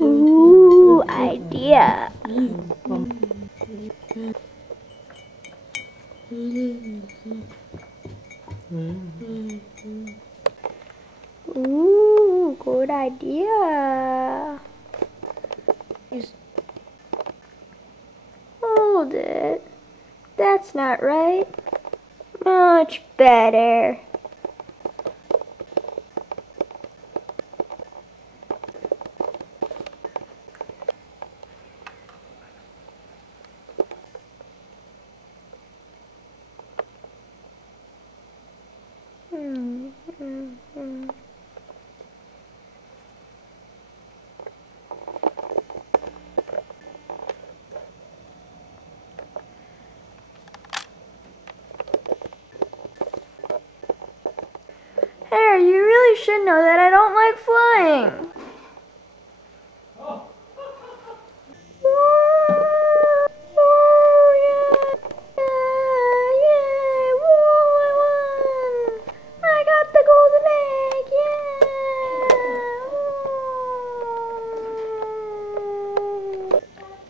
Ooh, idea. Ooh, good idea. Hold it. That's not right. Much better. Harry, you really should know that I don't like flying.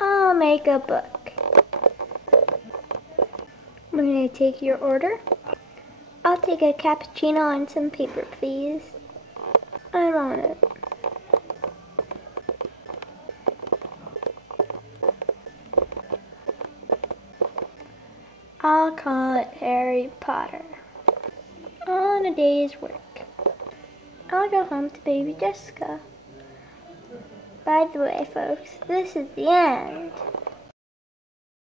I'll make a book. I'm going to take your order. I'll take a cappuccino and some paper, please. I want it. I'll call it Harry Potter. On a day's work. I'll go home to baby Jessica. By the way, folks, this is the end.